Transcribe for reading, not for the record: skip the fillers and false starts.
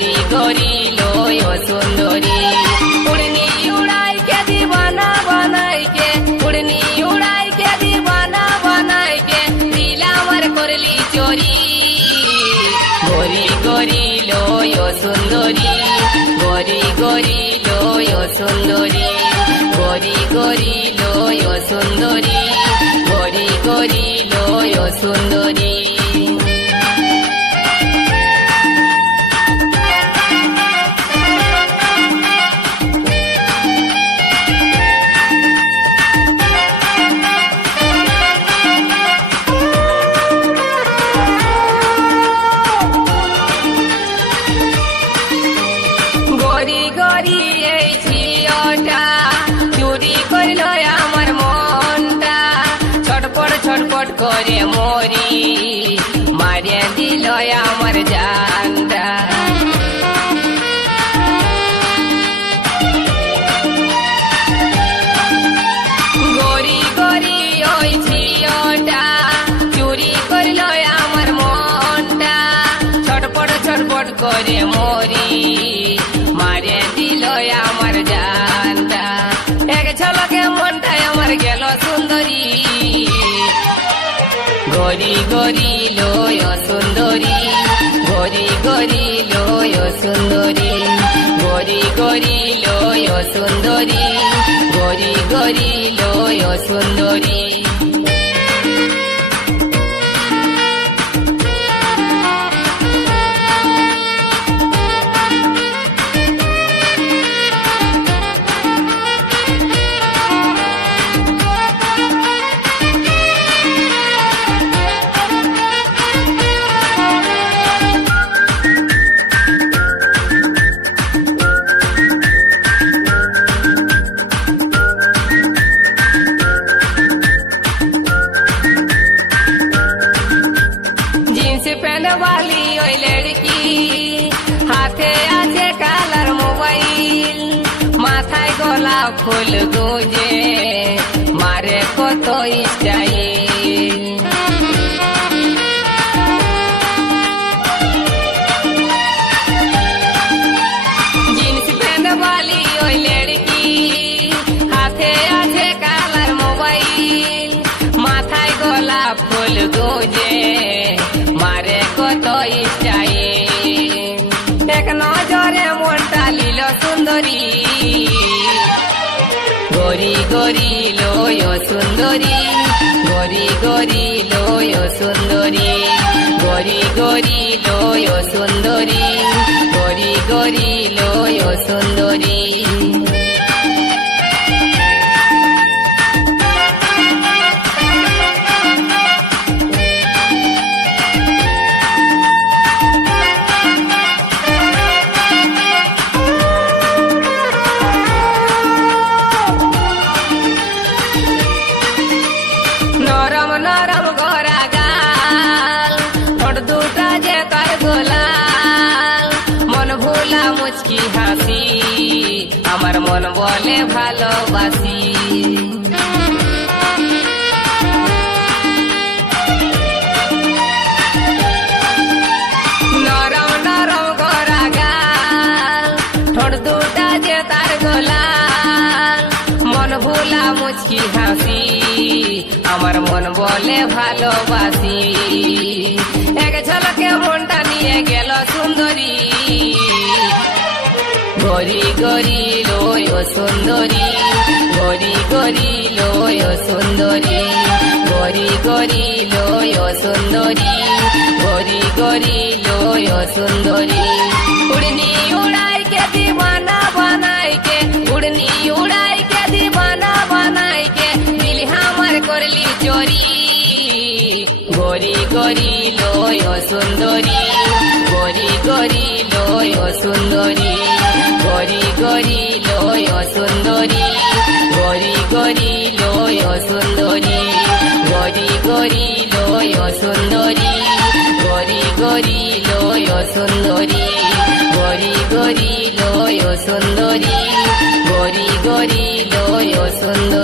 গরি গরি লয় সুন্দরী উড়নি উড়াই কে দিবানা বানাই কে উড়নি উড়াই কে দিবানা বানাই কে দিল আমার করলি চোরি গরি গরি লয় সুন্দরী গরি গরি লয় সুন্দরী গরি গরি লয় সুন্দরী গরি গরি লয় সুন্দরী গরি গরি এই ঝিওটা চুরি করল আমার মনটা ছটপট ছটপট করে মরি মারিয়ে দিল আমার জানটা গরি গরি ওই ঝিওটা চুরি করল আমার মনটা ছটপট ছটপট করে মরি মারে দিল আমার জানটা এক ঝলকে মনটাই আমার গেল সুন্দরী গরি গরি লয় সুন্দরী গরি গরি লয় সুন্দরী গরি গরি লয় সুন্দরী গরি গরি লয় সুন্দরী पैन वाली ओई लड़की हाथे आछे कालार मोबाइल माथाय गोलाप फुल गुजे मारे कत स्टाइल जीन्स पैन वाली ओई लड़की हाथे आछे कालार मोबाइल माथाय गोलाप फुल गुजे मारे कत स्टाइल एक नजरे মনটা লীল সুন্দরী গরি গরি লয় সুন্দরী গরি গরি লয় সুন্দরী গরি গরি লয় সুন্দরী গরি গরি লয় সুন্দরী नरम नरम गोरा गाल ঠোঁট দুটা যে তার গোলাল মন ভোলা মুচকি হাসি আমার মন বলে ভালোবাসি নরম নরম গোরা গাল ঠোঁট দুটা যে তার গোলাল মন ভোলা মুচকি হাসি আমার মন বলে ভালোবাসি এক ঝলকে মনটা নিয়ে গেল সুন্দরী গরি গরি লয় সুন্দরী গরি গরি লয় সুন্দরী গরি গরি লয় সুন্দরী গরি গরি লয় সুন্দরী উড়নি উড়াই কে দিবানা বানাই কে উড়নি উড়াই কে দিবানা বানাই কে দিল আমার করলি চোরি গরি গরি লয় সুন্দরী গরি গরি লয় সুন্দরী গরি গরি লয় সুন্দরী গরি গরি লয় সুন্দরী গরি গরি লয় সুন্দরী গরি গরি লয় সুন্দরী গরি গরি লয় সুন্দরী গরি গরি লয় সুন্দরী